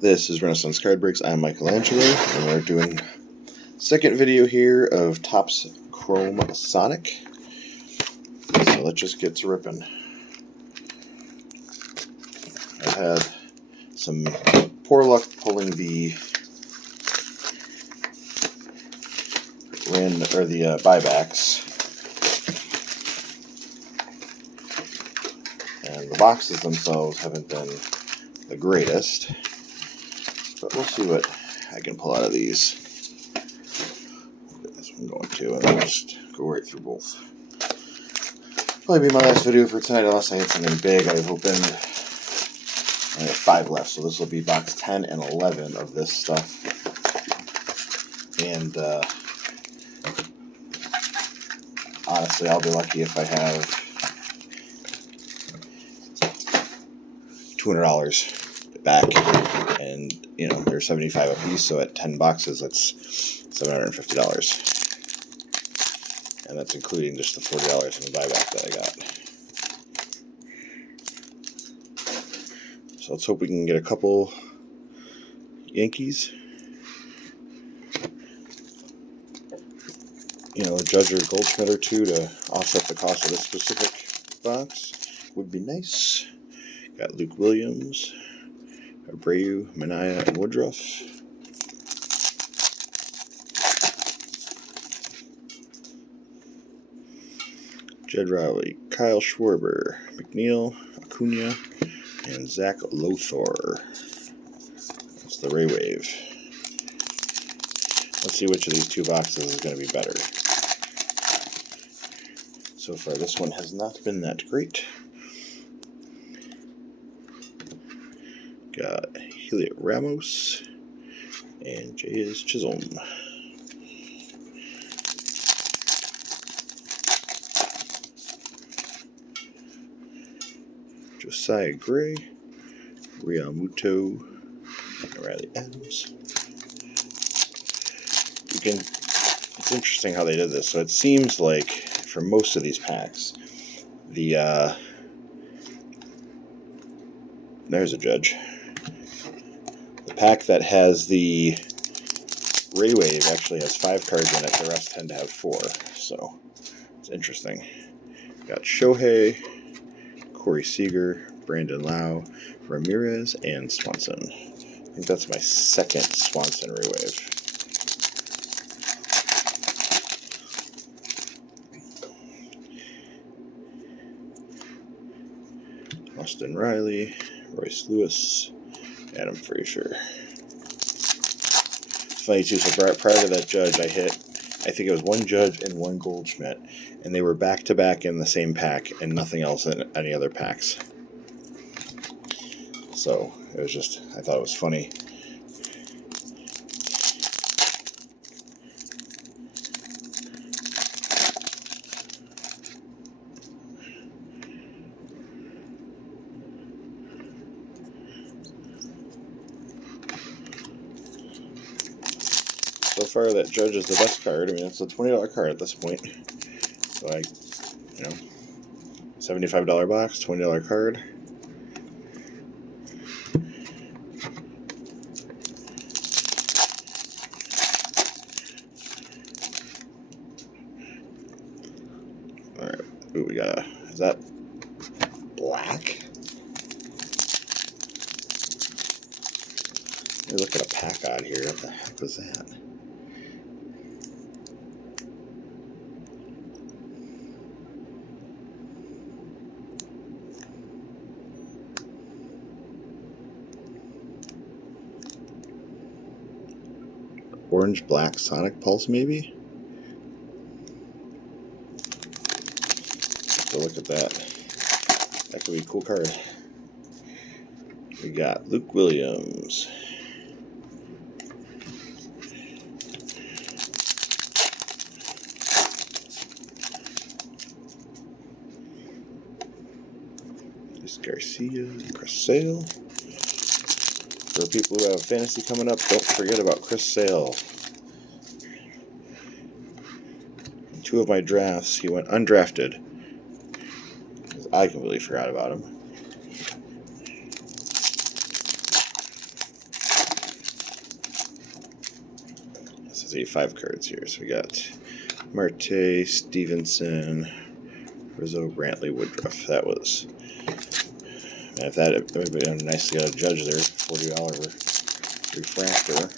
This is Renaissance Card Breaks. I'm Michelangelo, and we're doing second video here of Topps Chrome Sonic. So let's just get to ripping. I had some poor luck pulling the buybacks, and the boxes themselves haven't been the greatest. But we'll see what I can pull out of these. I'll get this one going too, and then just go right through both. Probably be my last video for tonight, unless I hit something big. I've opened, I have 5 left, so this will be box 10 and 11 of this stuff. And honestly, I'll be lucky if I have $200 back. And you know, they're $75 a piece, so at 10 boxes, that's $750. And that's including just the $40 in the buyback that I got. So let's hope we can get a couple Yankees. You know, a Judge or Goldschmidt or two to offset the cost of this specific box would be nice. Got Luke Williams, Abreu, Manaea, and Woodruff. Jed Riley, Kyle Schwarber, McNeil, Acuna, and Zach Lothar. That's the Ray Wave. Let's see which of these two boxes is going to be better. So far, this one has not been that great. Got Heliot Ramos and J.S. Chisholm. Josiah Gray, Real Muto, and Riley Adams. It's interesting how they did this. So it seems like for most of these packs, there's a Judge. The pack that has the Ray Wave actually has 5 cards in it. The rest tend to have 4. So it's interesting. Got Shohei, Corey Seager, Brandon Lau, Ramirez, and Swanson. I think that's my second Swanson Ray Wave. Austin Riley, Royce Lewis, Adam Frazier. It's funny too, so prior to that Judge, I hit, I think it was 1 Judge and 1 Goldschmidt, and they were back to back in the same pack and nothing else in any other packs. So it was just, I thought it was funny. So far, that Judge is the best card. I mean, it's a $20 card at this point. So $75 box, $20 card. All right, ooh, we got is that black? Let me look at a pack out here. What the heck was that? Orange Black Sonic Pulse, maybe? So look at that. That could be a cool card. We got Luke Williams. Garcia, Chris Sale. For people who have fantasy coming up, don't forget about Chris Sale. In 2 of my drafts, he went undrafted. I completely forgot about him. see 5 cards here. So we got Marte, Stevenson, Rizzo, Brantley, Woodruff. That was, and if that would be nice to get a Judge there. $40 refractor.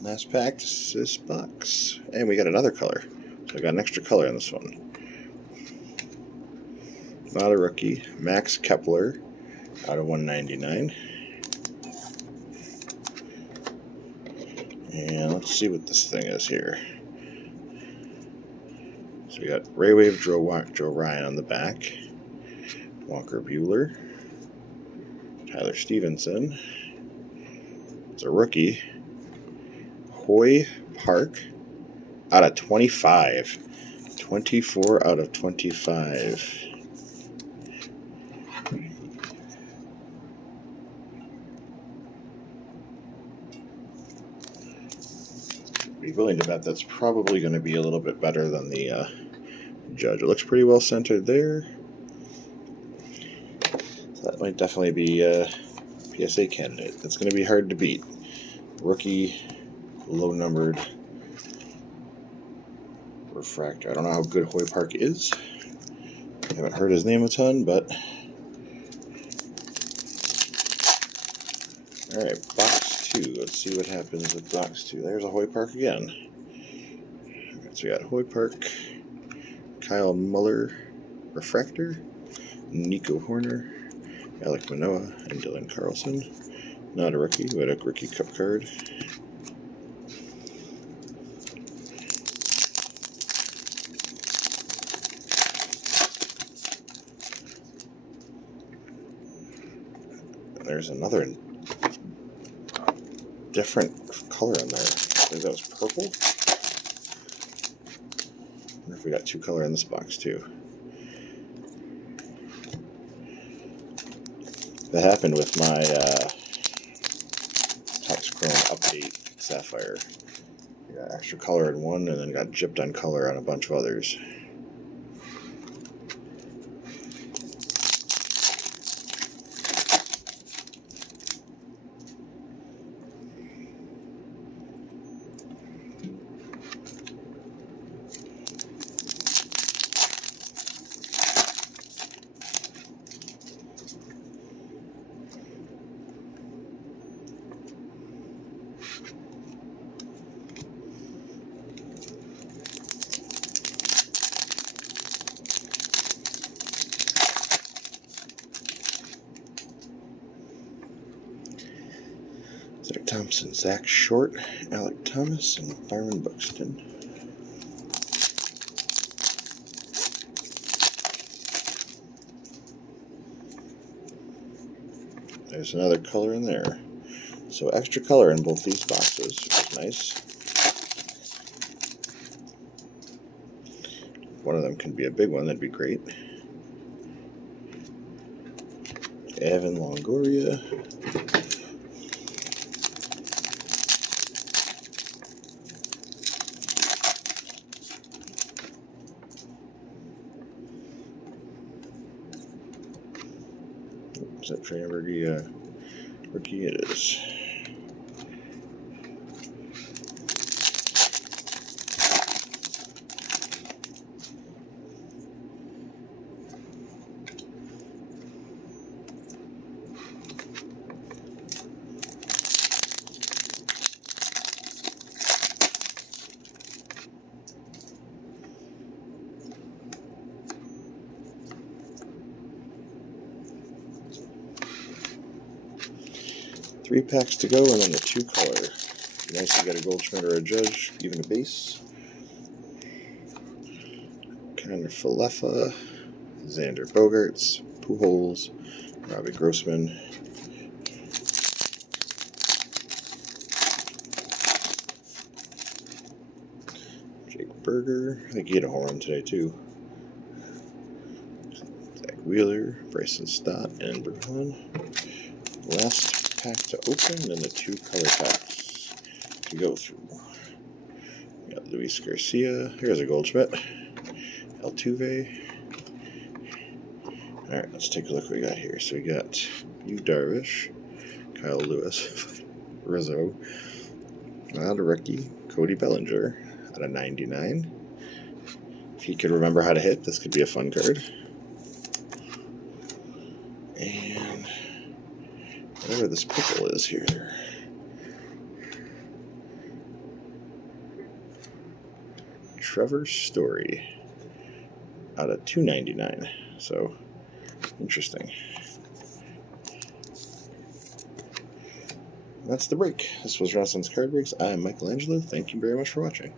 Last pack, this box, and we got another color. So I got an extra color in this one. Not a rookie. Max Kepler out of 199. And let's see what this thing is here. So we got Ray Wave Joe Ryan on the back. Walker Buehler. Tyler Stevenson. It's a rookie. Hoy Park out of 25. 24 out of 25. Be willing to bet that's probably going to be a little bit better than the Judge. It looks pretty well centered there. So that might definitely be a PSA candidate. That's going to be hard to beat. Rookie, low numbered refractor. I don't know how good Hoy Park is. I haven't heard his name a ton, but alright, box 2. Let's see what happens with box 2. There's a Hoy Park again. So we got Hoy Park, Kyle Muller, refractor, Nico Horner, Alek Manoah, and Dylan Carlson. Not a rookie, but a rookie cup card. There's another different color in there. I think that was purple. I wonder if we got 2 color in this box too. That happened with my Topps-Chrome Update Sapphire. I got extra color in one and then got gypped on color on a bunch of others. Zach Thompson, Zach Short, Alek Thomas, and Byron Buxton. There's another color in there. So extra color in both these boxes, which is nice. One of them can be a big one, that'd be great. Evan Longoria. Is that Trey rookie? It is. Three packs to go, and then the 2 color. Nice to get a Goldschmidt or a Judge, even a base. Connor Falefa, Xander Bogaerts, Pujols, Robbie Grossman. Jake Berger. I think he had a home run today too. Zach Wheeler, Bryson Stott, and Bergeron. Last pack to open, and the 2 color packs to go through. We got Luis Garcia. Here's a Goldschmidt. Altuve. Alright, let's take a look what we got here. So we got Yu Darvish, Kyle Lewis, Rizzo, Auto rookie, Cody Bellinger out of 99. If he could remember how to hit, this could be a fun card. And whatever this purple is here. Trevor Story out of 299. So interesting. That's the break. This was Renaissance Card Breaks. I'm Michael Angelo. Thank you very much for watching.